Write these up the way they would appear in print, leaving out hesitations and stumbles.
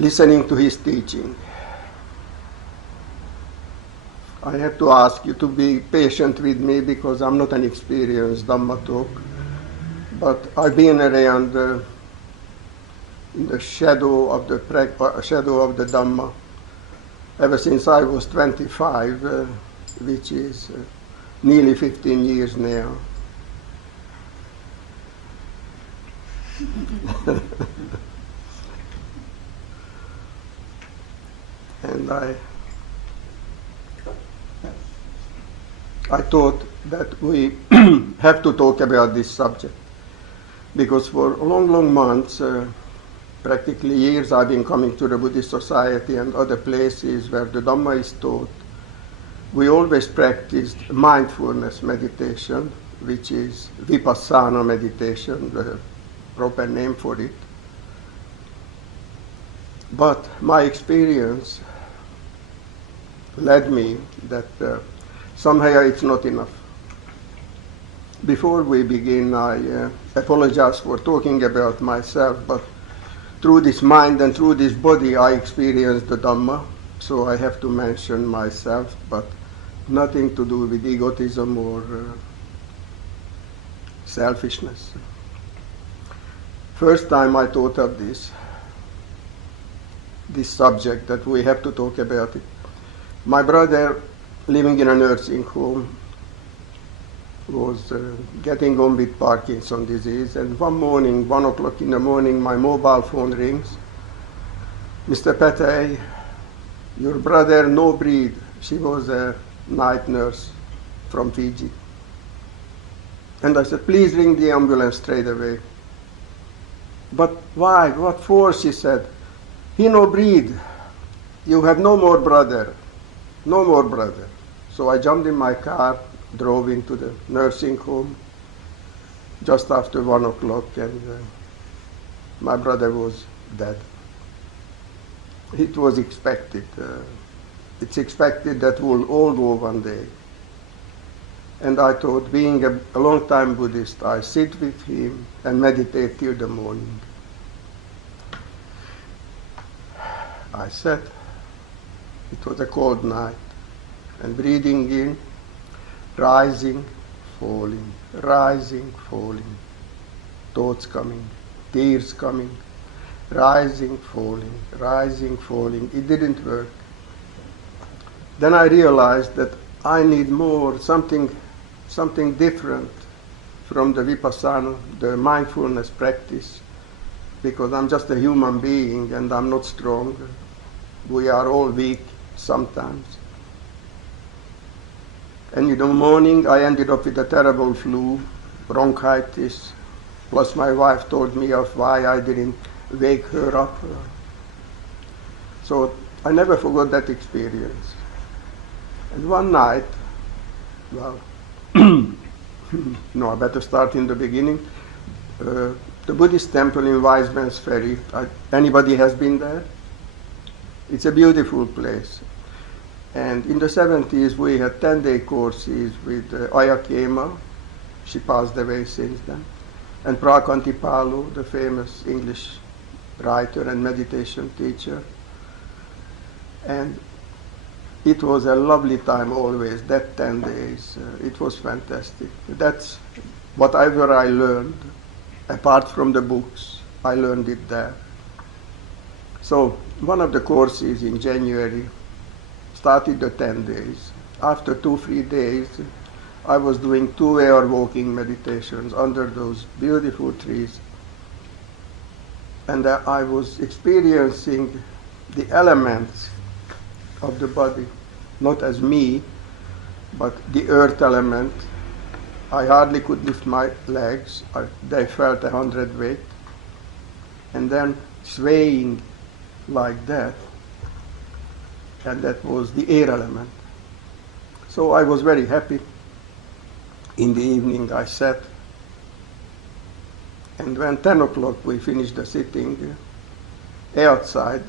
listening to his teaching. I have to ask you to be patient with me because I'm not an experienced Dhamma talk, but I've been around in the shadow of the Dhamma ever since I was 25, which is nearly 15 years now. And I thought that we have to talk about this subject because for long months, practically years, I've been coming to the Buddhist Society and other places where the Dhamma is taught. We always practiced mindfulness meditation, which is vipassana meditation, the proper name for it. But my experience led me that somehow it's not enough. Before we begin, I apologize for talking about myself, but through this mind and through this body, I experienced the Dhamma, so I have to mention myself, but nothing to do with egotism or selfishness. First time I thought of this subject, that we have to talk about it. My brother, living in a nursing home, was getting on with Parkinson's disease, and one morning, 1 o'clock in the morning, my mobile phone rings. Mr. Patay, your brother, no breathe. She was a night nurse from Fiji. And I said, please ring the ambulance straight away. But why? What for? She said. He no breathe. You have no more brother. No more brother. So I jumped in my car, drove into the nursing home just after 1 o'clock, and my brother was dead. It was expected. It's expected that we'll all go one day. And I thought, being a long-time Buddhist, I sit with him and meditate till the morning. I sat. It was a cold night. And breathing in, rising, falling, rising, falling. Thoughts coming, tears coming, rising, falling, rising, falling. It didn't work. Then I realized that I need more, something different from the vipassana, the mindfulness practice, because I'm just a human being and I'm not strong. We are all weak sometimes. And in the morning I ended up with a terrible flu, bronchitis, plus my wife told me of why I didn't wake her up. So I never forgot that experience. And one night, no, I better start in the beginning. The Buddhist temple in Wiseman's Ferry, anybody has been there? It's a beautiful place. And in the 70s, we had 10-day courses with Ayakema. She passed away since then. And Prakantipalo, the famous English writer and meditation teacher. And it was a lovely time always, that 10 days. It was fantastic. That's whatever I learned, apart from the books, I learned it there. So one of the courses in January started the 10 days. After 2-3 days, I was doing 2-hour walking meditations under those beautiful trees. And I was experiencing the elements of the body, not as me, but the earth element. I hardly could lift my legs. They felt 100 weight. And then swaying like that. And that was the air element. So I was very happy. In the evening I sat. And when 10 o'clock we finished the sitting, outside,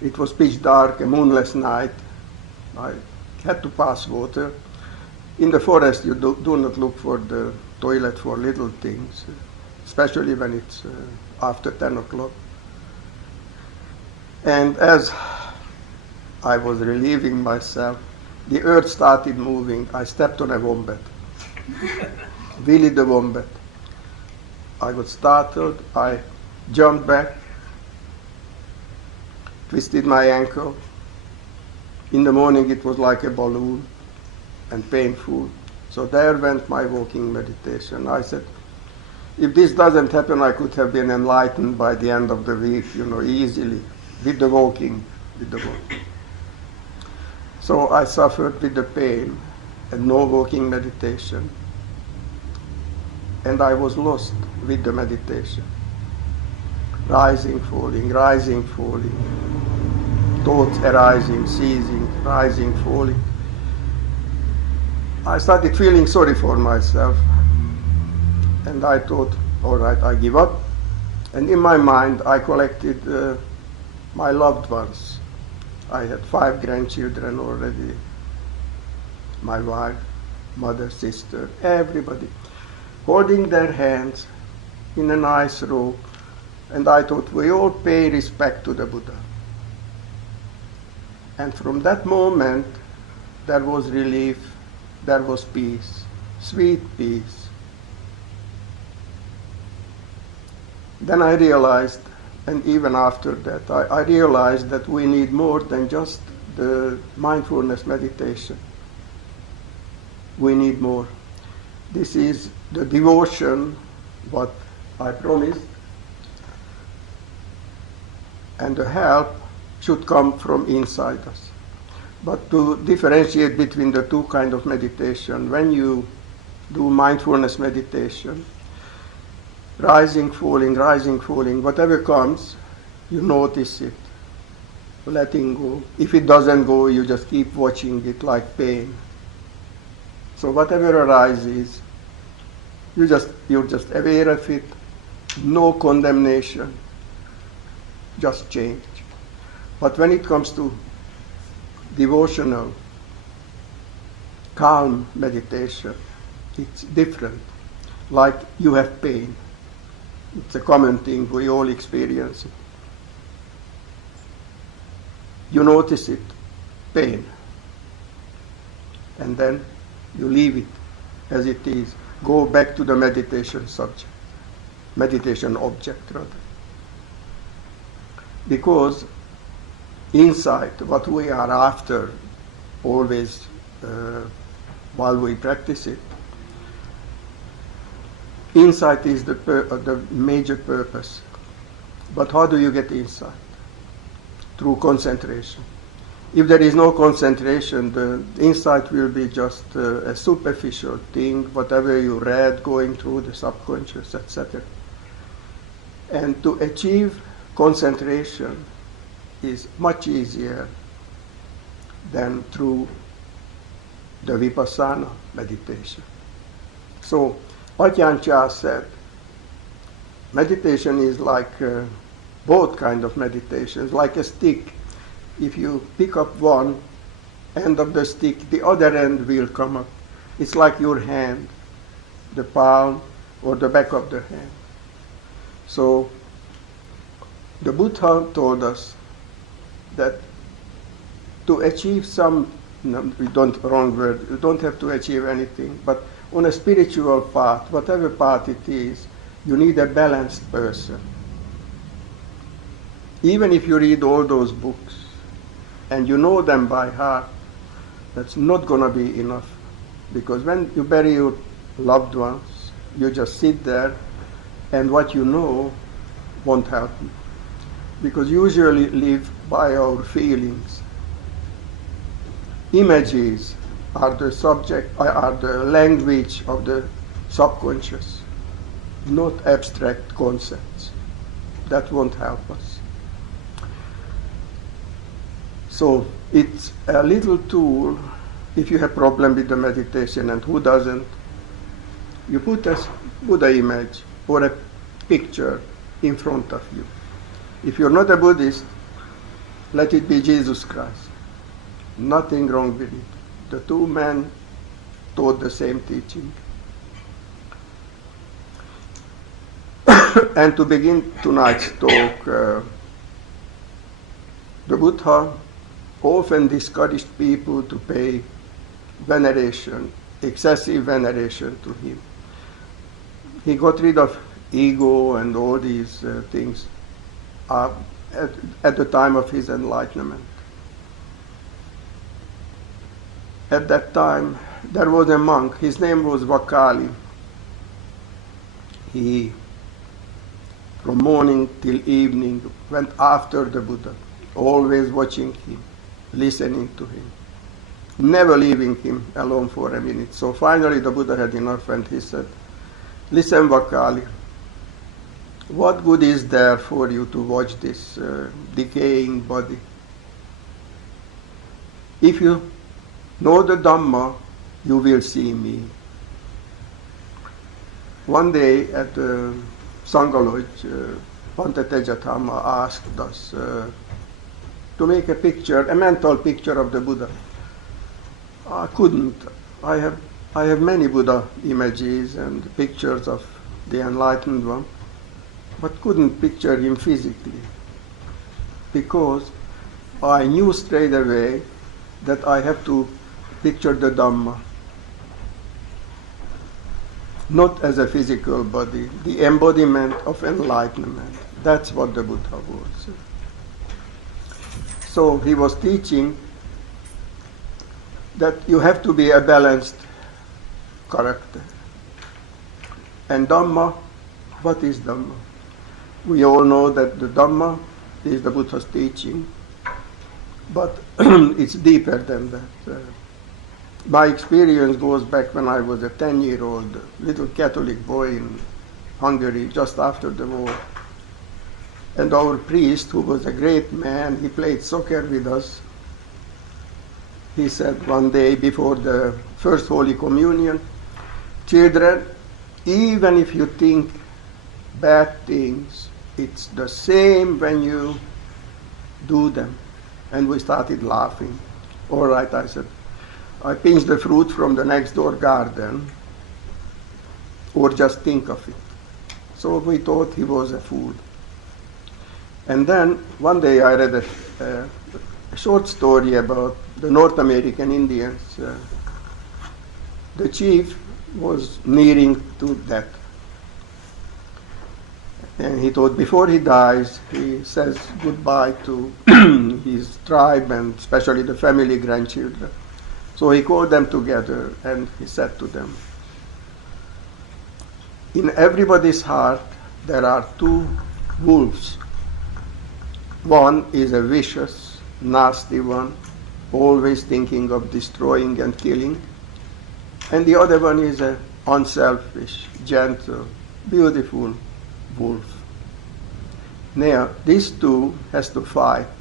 it was pitch dark, a moonless night. I had to pass water. In the forest you do not look for the toilet for little things, especially when it's after 10 o'clock. And as I was relieving myself, the earth started moving. I stepped on a wombat. Willy the wombat. I got startled. I jumped back, twisted my ankle. In the morning it was like a balloon and painful. So there went my walking meditation. I said, if this doesn't happen, I could have been enlightened by the end of the week, easily, with the walking. So I suffered with the pain and no walking meditation. And I was lost with the meditation. Rising, falling, thoughts arising, ceasing, rising, falling. I started feeling sorry for myself. And I thought, all right, I give up. And in my mind, I collected my loved ones. I had 5 grandchildren already. My wife, mother, sister, everybody. Holding their hands in a nice row. And I thought, we all pay respect to the Buddha. And from that moment, there was relief, there was peace, sweet peace. Then I realized, and even after that, I realized that we need more than just the mindfulness meditation. We need more. This is the devotion, what I promised, and the help should come from inside us. But to differentiate between the two kinds of meditation, when you do mindfulness meditation, rising, falling, whatever comes, you notice it, letting go. If it doesn't go, you just keep watching it like pain. So whatever arises, you're just aware of it, no condemnation, just change. But when it comes to devotional, calm meditation, it's different. Like you have pain. It's a common thing, we all experience it. You notice it, pain. And then you leave it as it is. Go back to the meditation subject, meditation object rather. Because insight, what we are after always while we practice it, insight is the major purpose. But how do you get insight? Through concentration. If there is no concentration, the insight will be just a superficial thing, whatever you read, going through the subconscious, etc. And to achieve concentration is much easier than through the vipassana meditation. So, Ajahn Chah said, meditation is like both kind of meditations, like a stick. If you pick up one end of the stick, the other end will come up. It's like your hand, the palm or the back of the hand. So, the Buddha told us that to achieve some, you don't have to achieve anything, but on a spiritual path, whatever path it is, you need a balanced person. Even if you read all those books and you know them by heart, that's not going to be enough. Because when you bury your loved ones, you just sit there and what you know won't help you. Because usually live by our feelings. Images are the language of the subconscious, not abstract concepts. That won't help us. So it's a little tool. If you have problem with the meditation, and who doesn't, you put a Buddha image or a picture in front of you. If you're not a Buddhist, let it be Jesus Christ. Nothing wrong with it. The two men taught the same teaching. And to begin tonight's talk, the Buddha often discouraged people to pay veneration, excessive veneration to him. He got rid of ego and all these things at the time of his enlightenment. At that time, there was a monk. His name was Vakali. He, from morning till evening, went after the Buddha, always watching him, listening to him, never leaving him alone for a minute. So finally the Buddha had enough and he said, "Listen, Vakali, what good is there for you to watch this decaying body? If you know the Dhamma, you will see me." One day at the Sangha Lodge, Bhante Tejatama asked us to make a picture, a mental picture of the Buddha. I couldn't. I have many Buddha images and pictures of the enlightened one, but couldn't picture him physically, because I knew straight away that I have to picture the Dhamma, not as a physical body, the embodiment of enlightenment. That's what the Buddha was. So he was teaching that you have to be a balanced character. And Dhamma, what is Dhamma? We all know that the Dhamma is the Buddha's teaching, but it's deeper than that. My experience goes back when I was a 10-year-old little Catholic boy in Hungary just after the war. And our priest, who was a great man, he played soccer with us. He said one day before the first Holy Communion, "Children, even if you think bad things, it's the same when you do them." And we started laughing. "All right," I said, "I pinch the fruit from the next door garden, or just think of it." So we thought he was a fool. And then one day I read a short story about the North American Indians. The chief was nearing to death. And he thought before he dies, he says goodbye to his tribe and especially the family grandchildren. So he called them together and he said to them, "In everybody's heart there are two wolves. One is a vicious, nasty one, always thinking of destroying and killing. And the other one is an unselfish, gentle, beautiful wolf. Now, these two has to fight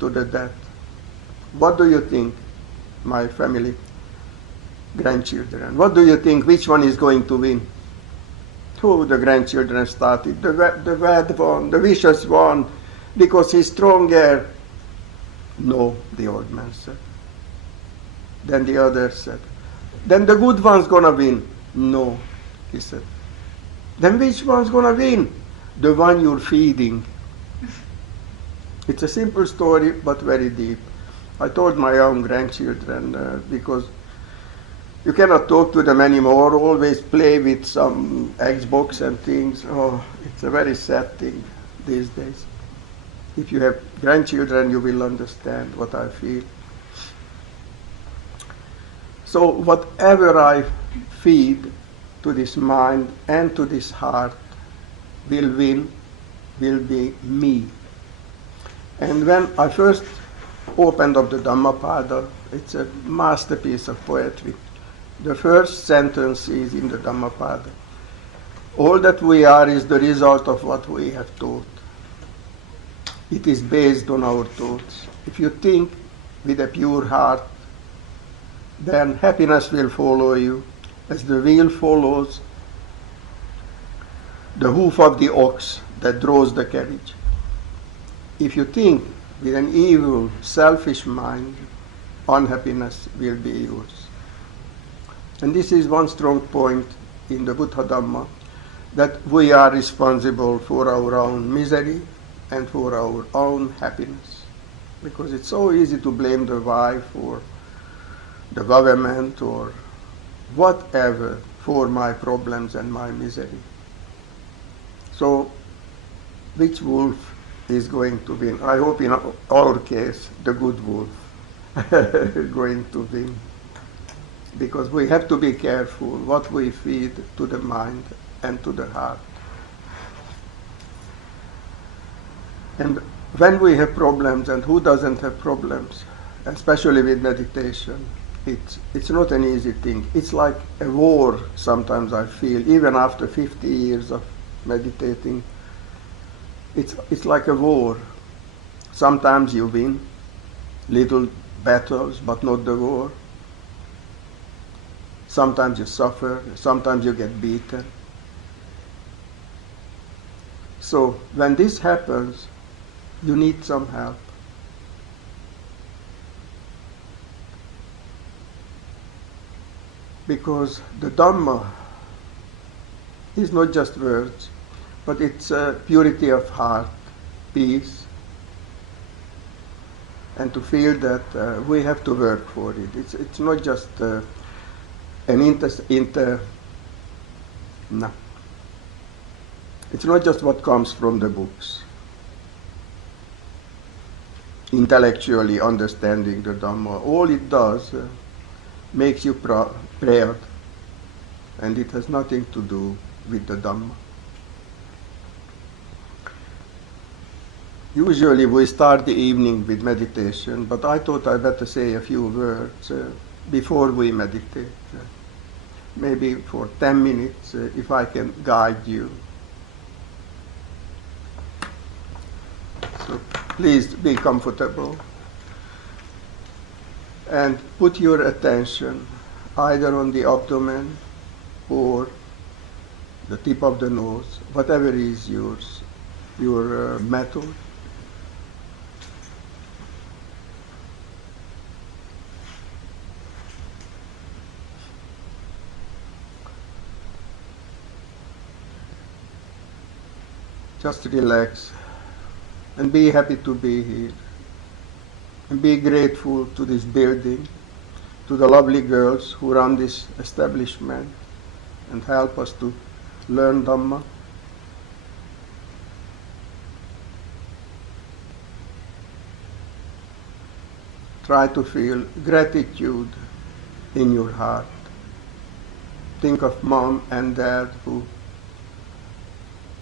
to the death. What do you think, my family grandchildren? What do you think, which one is going to win?" Oh, the grandchildren started, the bad one, the vicious one, because he's stronger." "No," the old man said. Then the other said, "Then the good one's gonna win." "No," he said. "Then which one's gonna win?" "The one you're feeding." It's a simple story, but very deep. I told my own grandchildren, because you cannot talk to them anymore, always play with some Xbox and things. Oh, it's a very sad thing these days. If you have grandchildren, you will understand what I feel. So whatever I feed to this mind and to this heart will win, will be me. And when I first opened up the Dhammapada, it's a masterpiece of poetry. The first sentence is in the Dhammapada. All that we are is the result of what we have thought. It is based on our thoughts. If you think with a pure heart, then happiness will follow you, as the wheel follows the hoof of the ox that draws the carriage. If you think with an evil, selfish mind, unhappiness will be yours. And this is one strong point in the Buddha Dhamma, that we are responsible for our own misery and for our own happiness. because it's so easy to blame the wife or the government or whatever for my problems and my misery. So, which wolf is going to win? I hope in our case, the good wolf is going to win. Because we have to be careful what we feed to the mind and to the heart. And when we have problems, and who doesn't have problems, especially with meditation, it's not an easy thing. It's like a war sometimes I feel, even after 50 years of meditating. It's like a war. Sometimes you win little battles, but not the war. Sometimes you suffer, sometimes you get beaten. So when this happens, you need some help. Because the Dhamma is not just words, but it's purity of heart, peace, and to feel that we have to work for it. It's not just it's not just what comes from the books. Intellectually understanding the Dhamma, all it does makes you proud, and it has nothing to do with the Dhamma. Usually we start the evening with meditation, but I thought I'd better say a few words before we meditate. Maybe for 10 minutes, if I can guide you. So please be comfortable and put your attention either on the abdomen or the tip of the nose, whatever is your method. Just relax and be happy to be here. And be grateful to this building, to the lovely girls who run this establishment and help us to learn Dhamma. Try to feel gratitude in your heart. Think of mom and dad who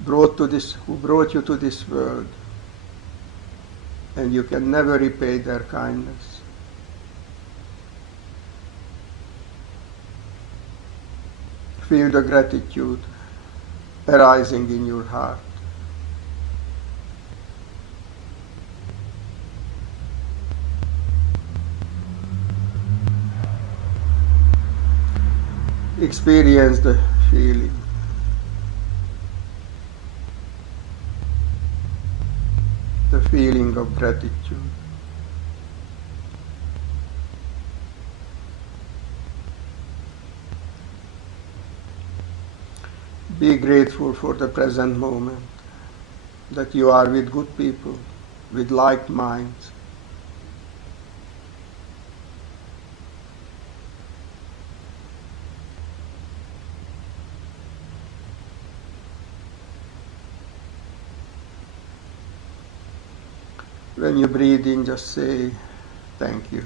brought you to this world, and you can never repay their kindness. Feel the gratitude arising in your heart. Experience the feeling. The feeling of gratitude. Be grateful for the present moment, that you are with good people, with like minds. When you breathe in, just say, thank you.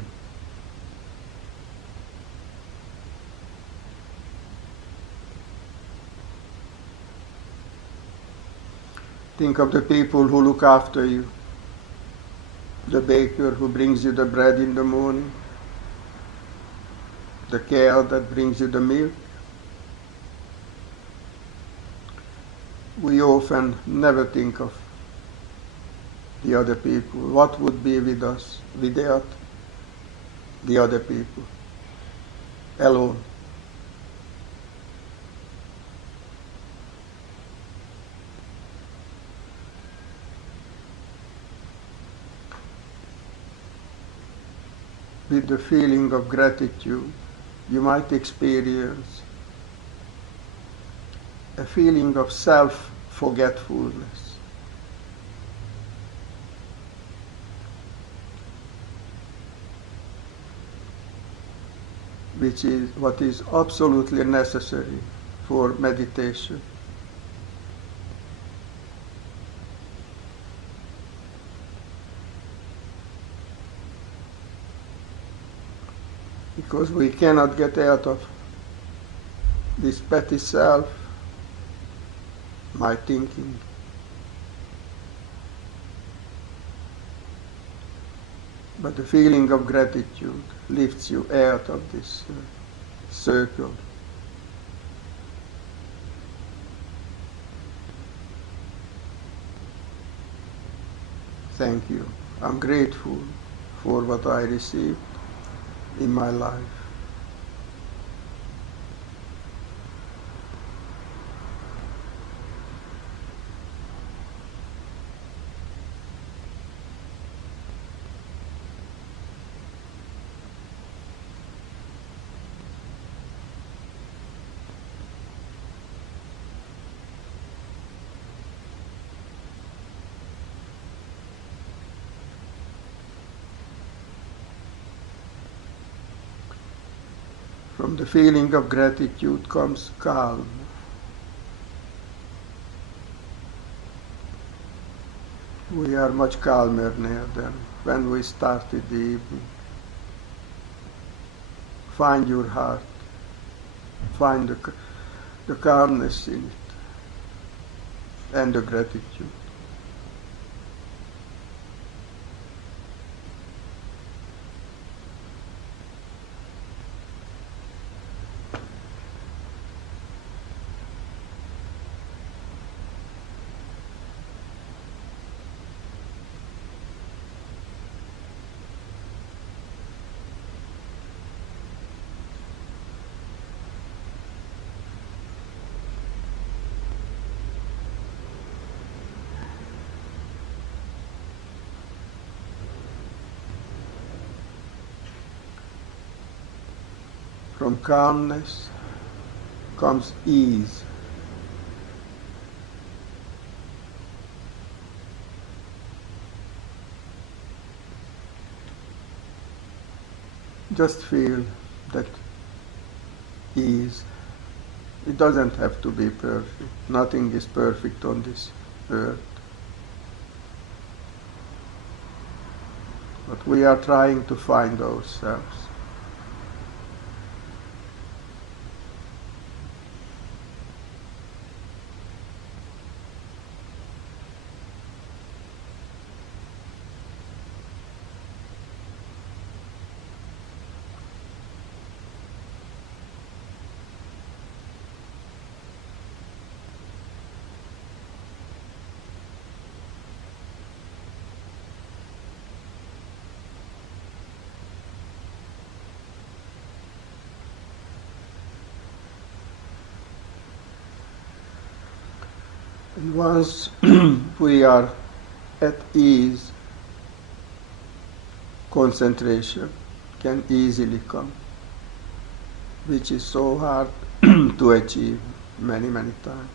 Think of the people who look after you, the baker who brings you the bread in the morning, the cow that brings you the milk. We often never think of the other people. What would be with us without the other people? Alone. With the feeling of gratitude, you might experience a feeling of self-forgetfulness. which is what is absolutely necessary for meditation. Because we cannot get out of this petty self, my thinking. But the feeling of gratitude lifts you out of this circle. Thank you. I'm grateful for what I received in my life. From the feeling of gratitude comes calm. We are much calmer now than when we started the evening. Find your heart. Find the calmness in it and the gratitude. From calmness comes ease. Just feel that ease. It doesn't have to be perfect. Nothing is perfect on this earth. But we are trying to find ourselves. And once we are at ease, concentration can easily come, which is so hard to achieve many, many times.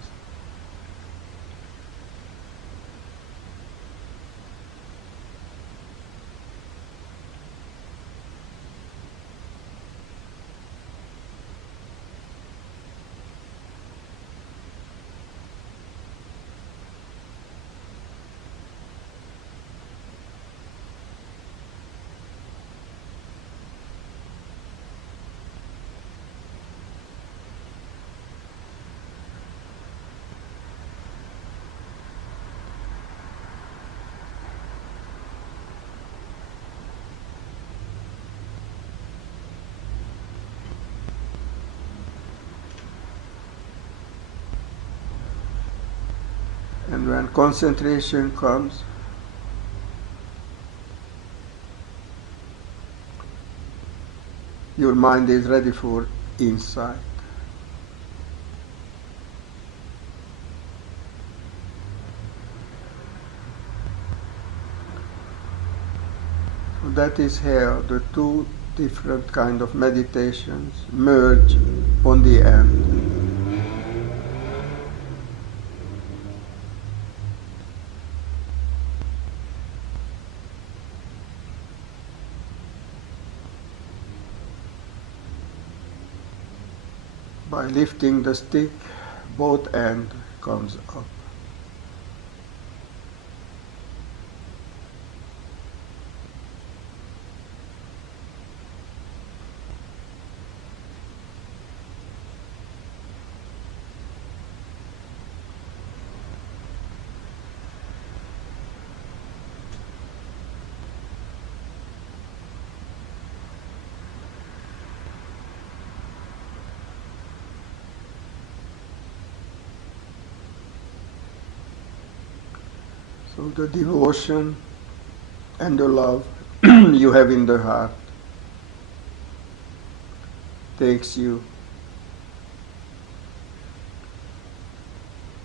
And when concentration comes, your mind is ready for insight. So that is how the two different kind of meditations merge on the end. By lifting the stick, both end comes up. So the devotion and the love you have in the heart takes you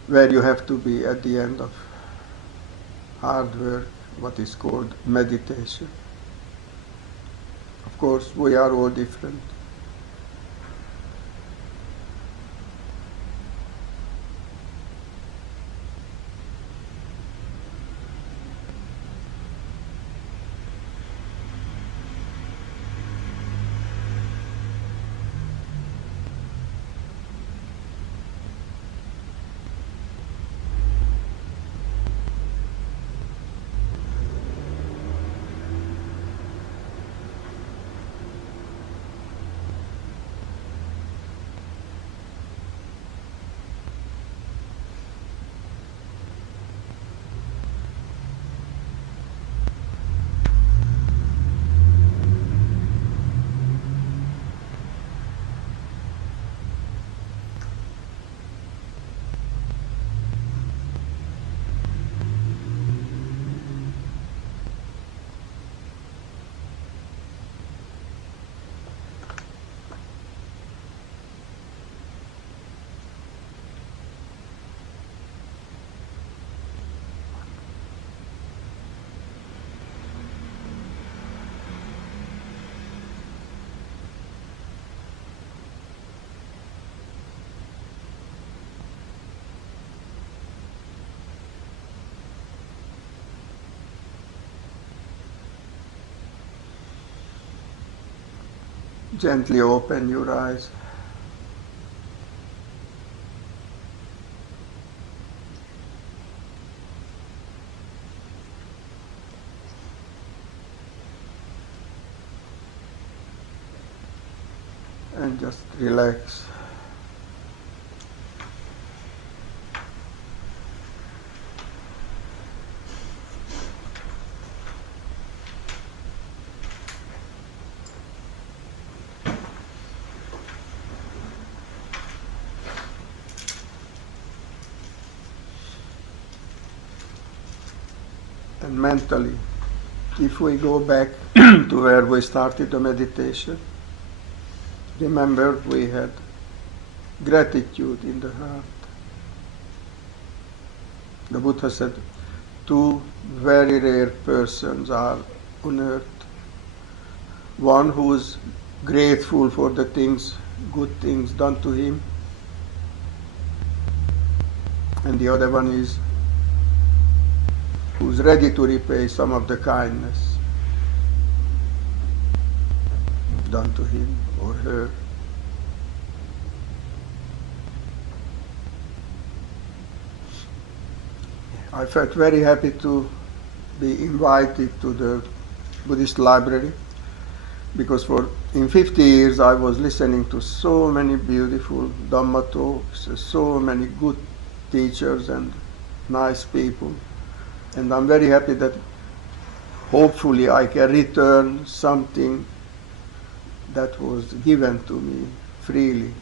where you have to be at the end of hard work, what is called meditation. Of course, we are all different. Gently open your eyes. And just relax. And mentally, if we go back to where we started the meditation, remember we had gratitude in the heart. The Buddha said, two very rare persons are on earth. One who is grateful for the things, good things done to him, and the other one is who's ready to repay some of the kindness done to him or her. I felt very happy to be invited to the Buddhist Library because in 50 years I was listening to so many beautiful Dhamma talks, so many good teachers and nice people. And I'm very happy that hopefully I can return something that was given to me freely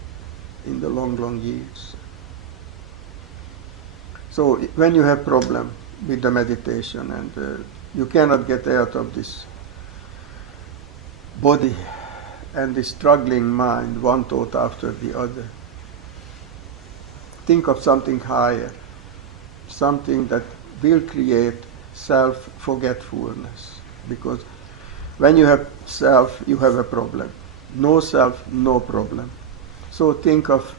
in the long, long years. So when you have problem with the meditation and you cannot get out of this body and this struggling mind, one thought after the other, think of something higher, something that will create self-forgetfulness. Because when you have self, you have a problem. No self, no problem. So think of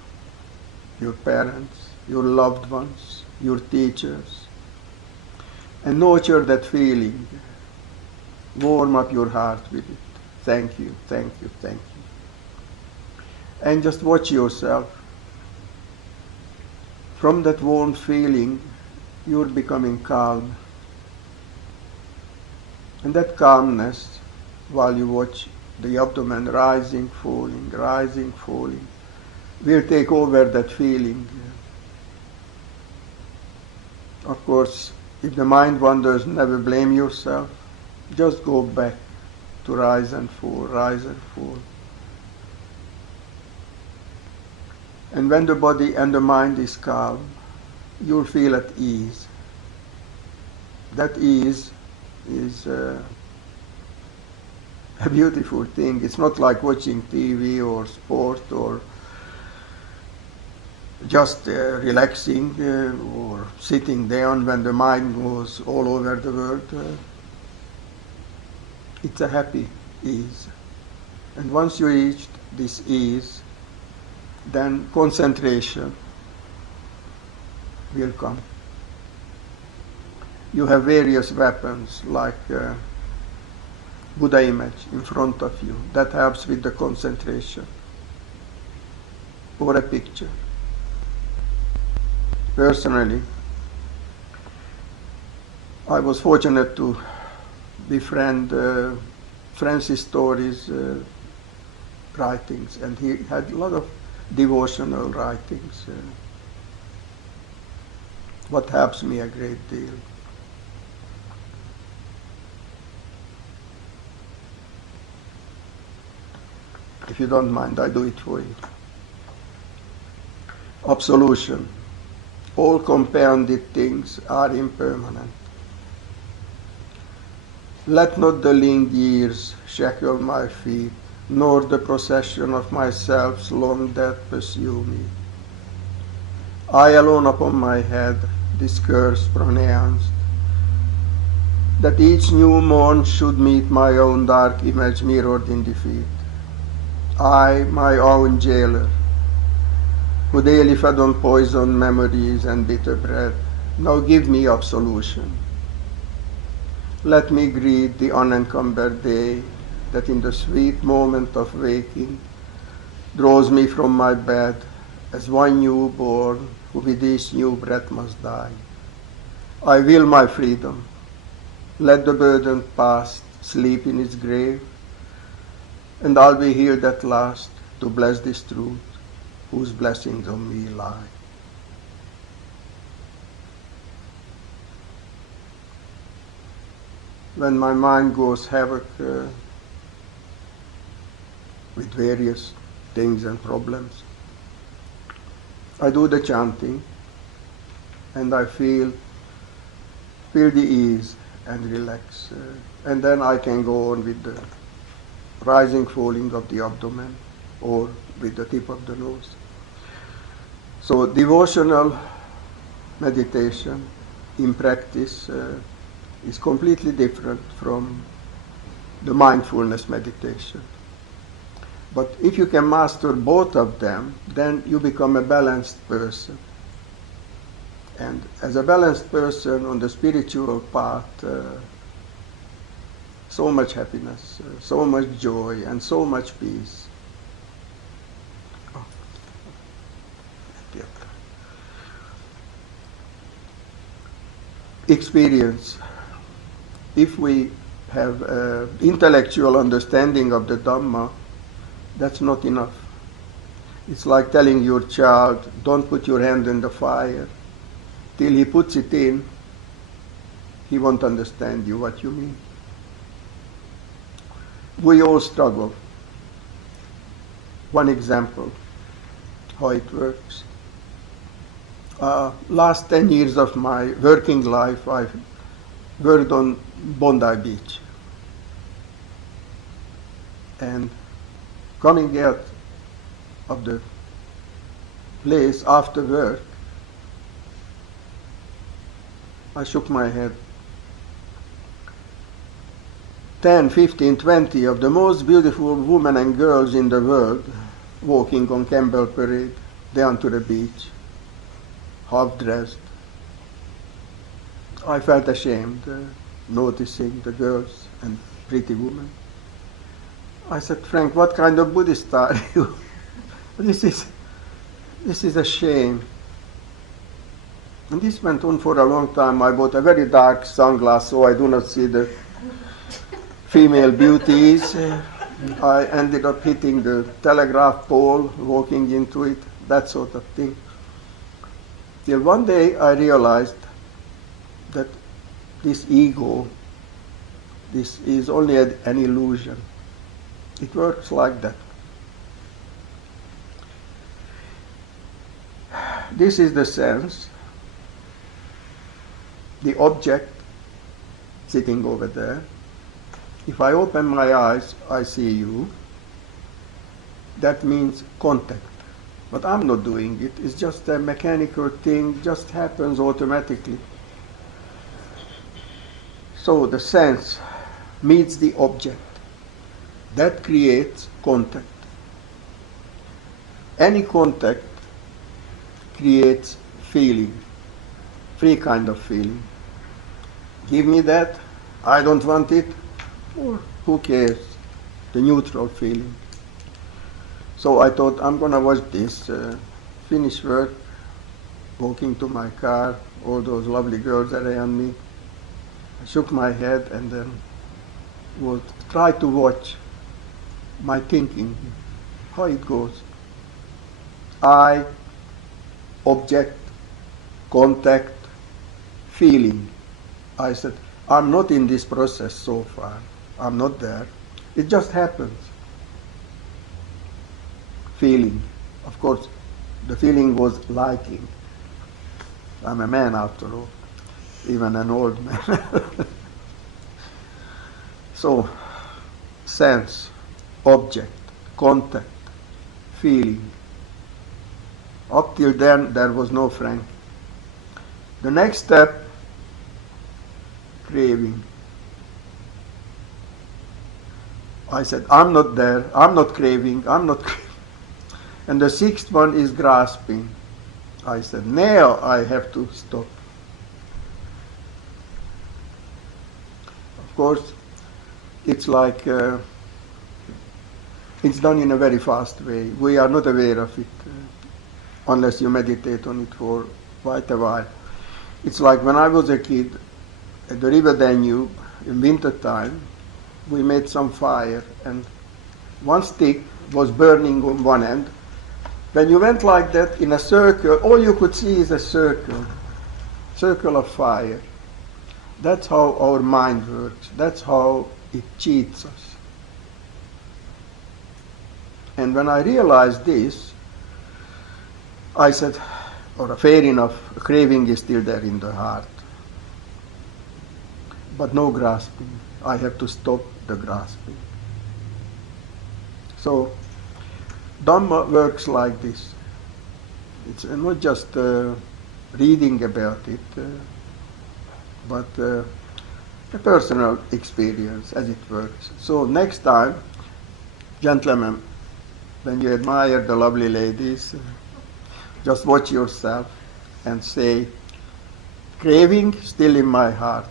your parents, your loved ones, your teachers, and nurture that feeling. Warm up your heart with it. Thank you, thank you, thank you. And just watch yourself from that warm feeling, you're becoming calm. And that calmness, while you watch the abdomen rising, falling, will take over that feeling. Of course, if the mind wanders, never blame yourself. Just go back to rise and fall, rise and fall. And when the body and the mind is calm, you'll feel at ease. That ease is a beautiful thing. It's not like watching TV or sport or just relaxing or sitting down when the mind goes all over the world. It's a happy ease. And once you reach this ease, then concentration will come. You have various weapons like Buddha image in front of you. That helps with the concentration. Or a picture. Personally, I was fortunate to befriend Francis Story's writings, and he had a lot of devotional writings. What helps me a great deal. If you don't mind, I do it for you. Absolution. All compounded things are impermanent. Let not the linked years shackle my feet, nor the procession of myself's long death pursue me. I alone upon my head this curse pronounced, that each new morn should meet my own dark image mirrored in defeat. I, my own jailer, who daily fed on poisoned memories and bitter bread, now give me absolution. Let me greet the unencumbered day that in the sweet moment of waking draws me from my bed as one newborn who with each new breath must die. I will my freedom. Let the burdened past sleep in its grave, and I'll be healed at last to bless this truth, whose blessings on me lie. When my mind goes havoc with various things and problems, I do the chanting and I feel the ease and relax. And then I can go on with the rising, falling of the abdomen or with the tip of the nose. So devotional meditation in practice is completely different from the mindfulness meditation. But if you can master both of them, then you become a balanced person. And as a balanced person on the spiritual path, so much happiness, so much joy, and so much peace. Experience. If we have intellectual understanding of the Dhamma, that's not enough. It's like telling your child, don't put your hand in the fire. Till he puts it in, he won't understand you what you mean. We all struggle. One example, how it works. Last 10 years of my working life, I've worked on Bondi Beach. And coming out of the place after work, I shook my head. 10, 15, 20 of the most beautiful women and girls in the world walking on Campbell Parade down to the beach, half-dressed. I felt ashamed noticing the girls and pretty women. I said, Frank, what kind of Buddhist are you? This is a shame. And this went on for a long time. I bought a very dark sunglass so I do not see the female beauties. I ended up hitting the telegraph pole, walking into it, that sort of thing. Till one day I realized that this ego, this is only an illusion. It works like that. This is the sense, the object sitting over there. If I open my eyes, I see you. That means contact. But I'm not doing it. It's just a mechanical thing, just happens automatically. So the sense meets the object. That creates contact. Any contact creates feeling, three kind of feeling. Give me that, I don't want it, or who cares, the neutral feeling. So I thought, I'm going to watch this, finish work, walking to my car, all those lovely girls around me. I shook my head and then would try to watch my thinking, how it goes. I, object, contact, feeling. I said, I'm not in this process so far. I'm not there. It just happens. Feeling. Of course, the feeling was liking. I'm a man after all, even an old man. So, sense, object, contact, feeling. Up till then, there was no Frank. The next step, craving. I said, I'm not there, I'm not craving, I'm not craving. And the sixth one is grasping. I said, now I have to stop. Of course, it's like, it's done in a very fast way. We are not aware of it unless you meditate on it for quite a while. It's like when I was a kid, at the river Danube, in winter time, we made some fire and one stick was burning on one end. When you went like that in a circle, all you could see is a circle of fire. That's how our mind works. That's how it cheats us. And when I realized this, I said, fair enough, craving is still there in the heart. But no grasping. I have to stop the grasping. So, Dhamma works like this. It's not just reading about it, but a personal experience as it works. So next time, gentlemen, when you admire the lovely ladies, just watch yourself and say, craving still in my heart,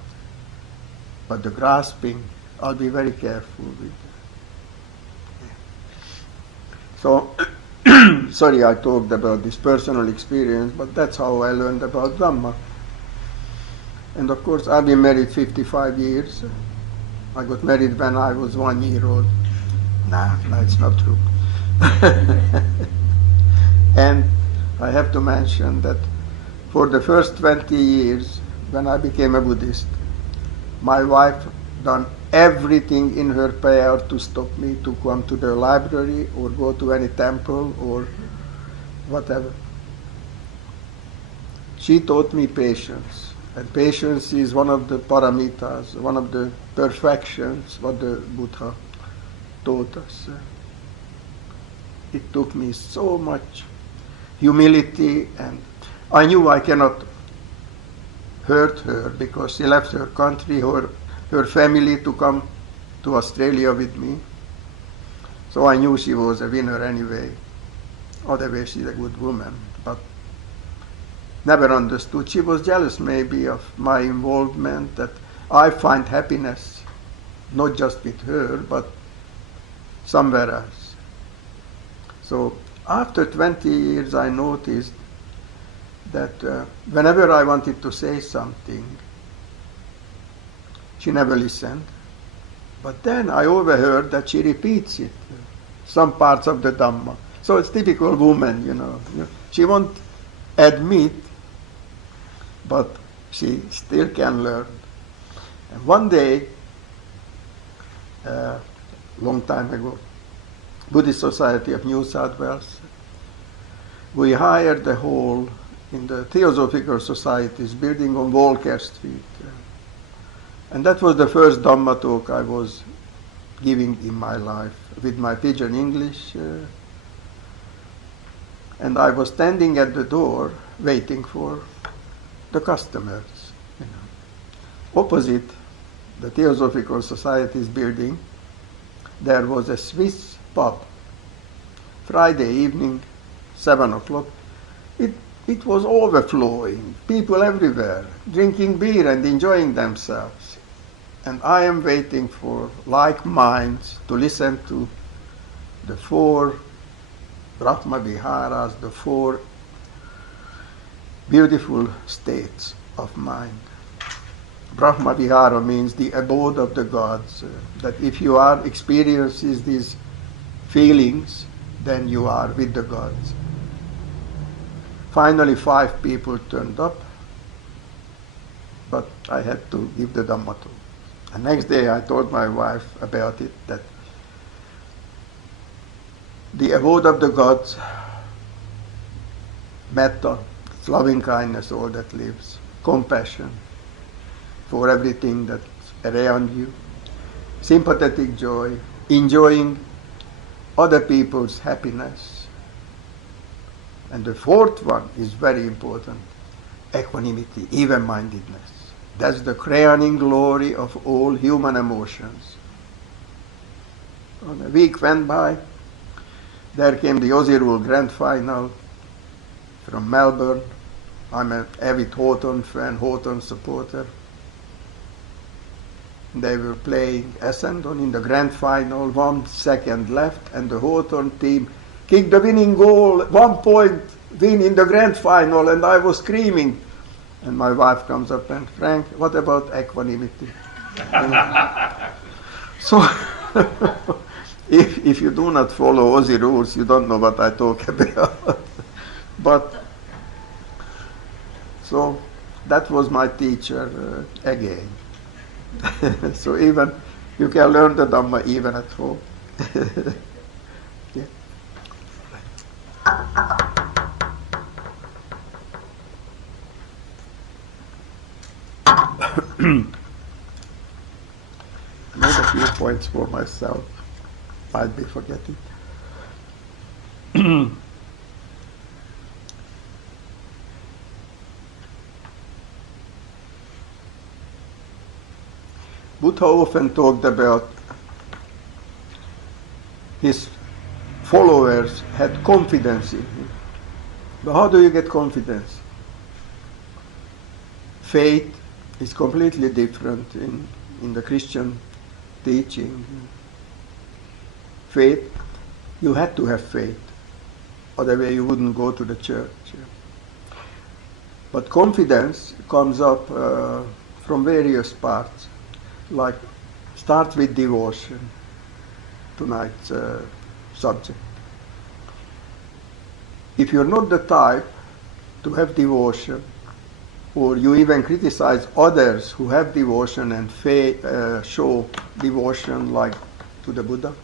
but the grasping, I'll be very careful with. So, sorry I talked about this personal experience, but that's how I learned about Dhamma. And of course, I've been married 55 years. I got married when I was 1 year old. No, it's not true. And I have to mention that for the first 20 years, when I became a Buddhist, my wife done everything in her power to stop me to come to the library or go to any temple or whatever. She taught me patience. And patience is one of the paramitas, one of the perfections what the Buddha taught us. It took me so much humility, and I knew I cannot hurt her because she left her country, her family to come to Australia with me. So I knew she was a winner anyway. Otherwise she's a good woman, but never understood. She was jealous maybe of my involvement, that I find happiness not just with her, but somewhere else. So after 20 years I noticed that whenever I wanted to say something, she never listened. But then I overheard that she repeats it, some parts of the Dhamma. So it's typical woman, you know. She won't admit, but she still can learn. And one day, long time ago, Buddhist Society of New South Wales, we hired a hall in the Theosophical Society's building on Walker Street. And that was the first Dhamma talk I was giving in my life with my pidgin English. And I was standing at the door waiting for the customers. You know. Opposite the Theosophical Society's building, there was a Swiss pub. Friday evening, 7 o'clock. It was overflowing, people everywhere, drinking beer and enjoying themselves. And I am waiting for like minds to listen to the 4 Brahma Viharas, the 4 beautiful states of mind. Brahma Vihara means the abode of the gods, that if you are experiences these feelings, then you are with the gods. Finally 5 people turned up, but I had to give the Dhamma talk. The next day I told my wife about it, that the abode of the gods, metta, loving kindness, all that lives, compassion for everything that's around you, sympathetic joy, enjoying other people's happiness. And the 4th one is very important, equanimity, even-mindedness. That's the crowning glory of all human emotions. A week went by, there came the Aussie Rule Grand Final from Melbourne. I'm an avid Hawthorn fan, Hawthorn supporter. They were playing Essendon in the Grand Final, 1 second left, and the Hawthorn team kicked the winning goal, 1 point win in the Grand Final, and I was screaming. And my wife comes up and, Frank, what about equanimity? So, if you do not follow Aussie rules, you don't know what I talk about. But, so, that was my teacher again. So even, you can learn the Dhamma even at home. Yeah. I made a few points for myself. I'd be forgetting. Buddha often talked about his followers had confidence in him. But how do you get confidence? Faith is completely different in the Christian teaching. Faith, you had to have faith. Otherwise you wouldn't go to the church. But confidence comes up from various parts. Like, start with devotion, tonight's subject. If you're not the type to have devotion, or you even criticize others who have devotion and show devotion like to the Buddha,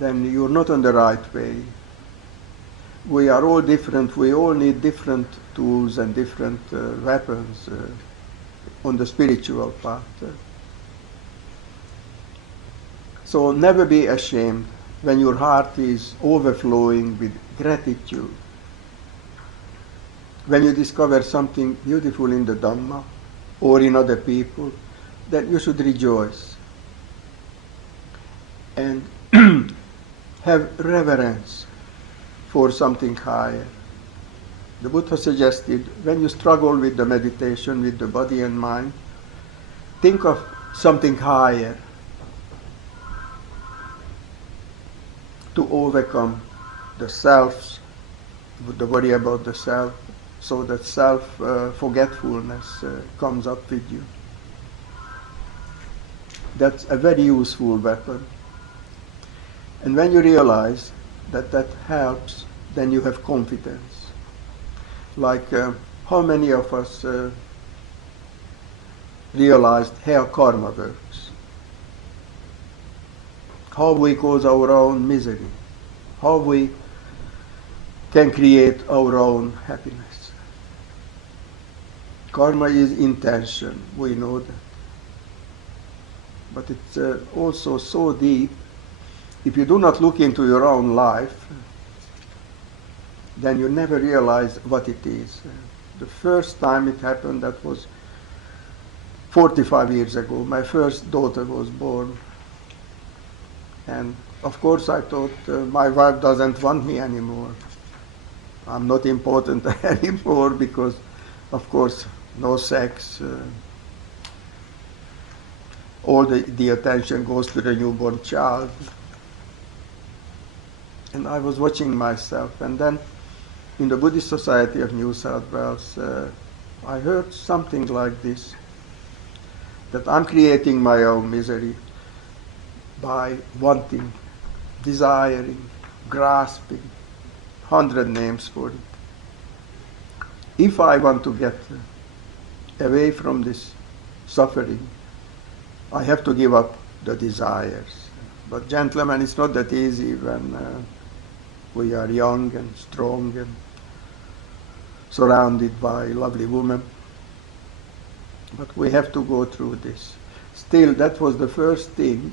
then you're not on the right way. We are all different, we all need different tools and different weapons on the spiritual path. So never be ashamed when your heart is overflowing with gratitude. When you discover something beautiful in the Dhamma or in other people, then you should rejoice and have reverence for something higher. The Buddha suggested, when you struggle with the meditation, with the body and mind, think of something higher to overcome the self's the worry about the self, so that self-forgetfulness comes up with you. That's a very useful weapon. And when you realize that that helps, then you have confidence. Like how many of us realized how karma works? How we cause our own misery? How we can create our own happiness? Karma is intention, we know that. But it's also so deep. If you do not look into your own life, then you never realize what it is. The first time it happened, that was 45 years ago. My first daughter was born. And of course I thought, my wife doesn't want me anymore. I'm not important anymore because, of course, no sex. All the attention goes to the newborn child. And I was watching myself, and then in the Buddhist Society of New South Wales, I heard something like this, that I'm creating my own misery by wanting, desiring, grasping, 100 names for it. If I want to get away from this suffering, I have to give up the desires. But gentlemen, it's not that easy when we are young and strong and surrounded by lovely women. But we have to go through this. Still, that was the first thing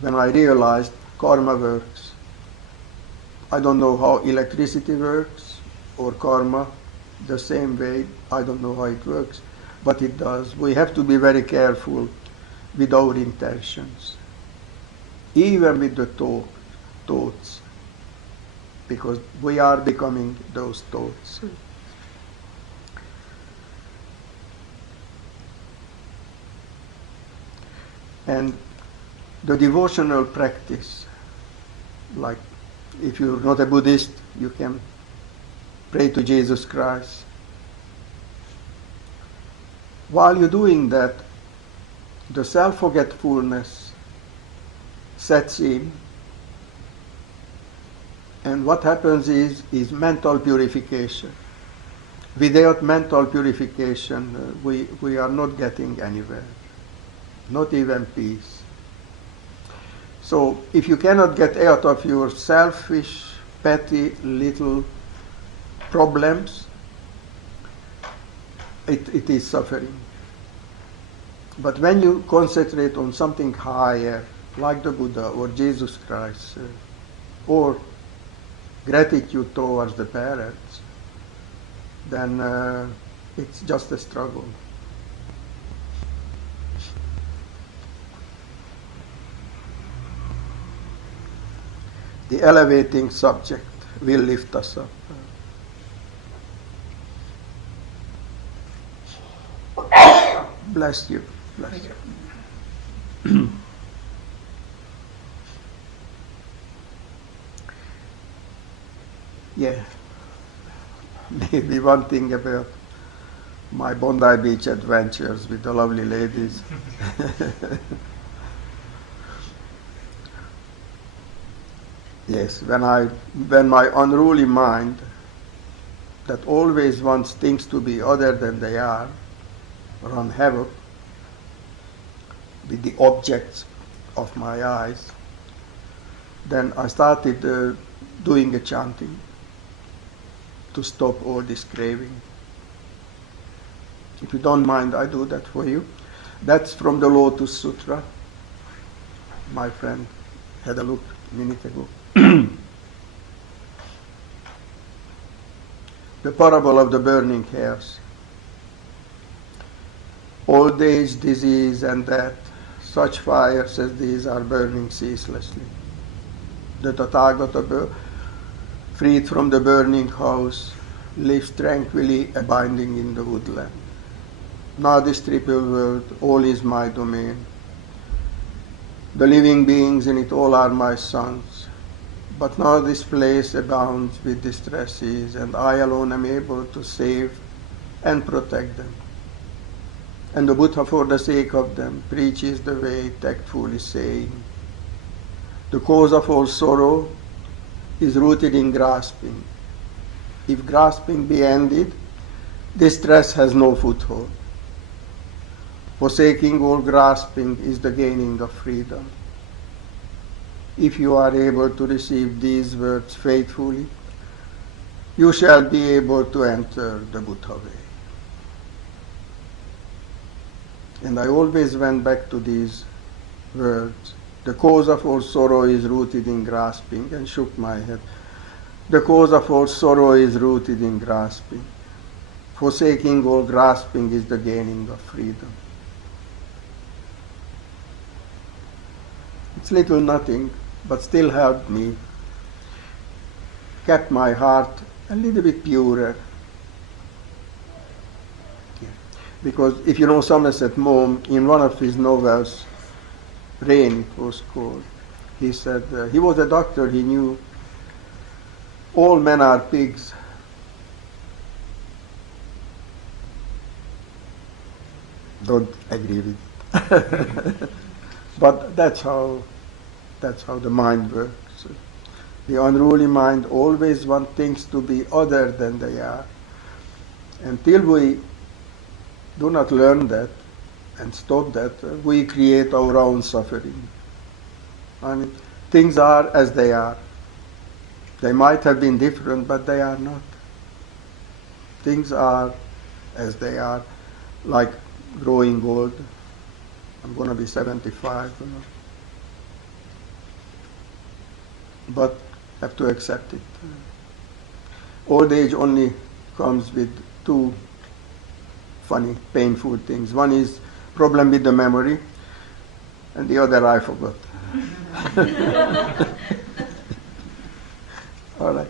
when I realized karma works. I don't know how electricity works or karma the same way. I don't know how it works, but it does. We have to be very careful with our intentions, even with the thoughts, because we are becoming those thoughts. And the devotional practice, like if you're not a Buddhist, you can pray to Jesus Christ. While you're doing that, the self-forgetfulness sets in, and what happens is mental purification. Without mental purification, we are not getting anywhere, not even peace. So if you cannot get out of your selfish, petty little problems, it is suffering. But when you concentrate on something higher, like the Buddha or Jesus Christ, or gratitude towards the parents, then it's just a struggle. The elevating subject will lift us up. Bless you. Bless you. Yeah. Maybe one thing about my Bondi Beach adventures with the lovely ladies. Yes, when my unruly mind that always wants things to be other than they are, run havoc with the objects of my eyes, then I started doing a chanting to stop all this craving. If you don't mind, I do that for you. That's from the Lotus Sutra. My friend had a look a minute ago. The parable of the burning hairs. Old age, disease, and death, such fires as these are burning ceaselessly. The Tathagata, freed from the burning house, lives tranquilly abiding in the woodland. Now this triple world, all is my domain. The living beings in it all are my sons. But now this place abounds with distresses, and I alone am able to save and protect them. And the Buddha, for the sake of them, preaches the way, tactfully saying, the cause of all sorrow is rooted in grasping. If grasping be ended, distress has no foothold. Forsaking all grasping is the gaining of freedom. If you are able to receive these words faithfully, you shall be able to enter the Buddha way. And I always went back to these words. The cause of all sorrow is rooted in grasping, and shook my head. The cause of all sorrow is rooted in grasping. Forsaking all grasping is the gaining of freedom. It's little nothing, but still helped me, kept my heart a little bit purer. Because if you know Somerset Maugham, in one of his novels, Rain it was called, he said, he was a doctor, he knew all men are pigs. Don't agree with it. But that's how the mind works. The unruly mind always wants things to be other than they are. Until we do not learn that and stop that, we create our own suffering. I mean, things are as they are. They might have been different, but they are not. Things are as they are, like growing old. I'm going to be 75, but have to accept it. Old age only comes with two funny, painful things. One is problem with the memory, and the other I forgot. All right.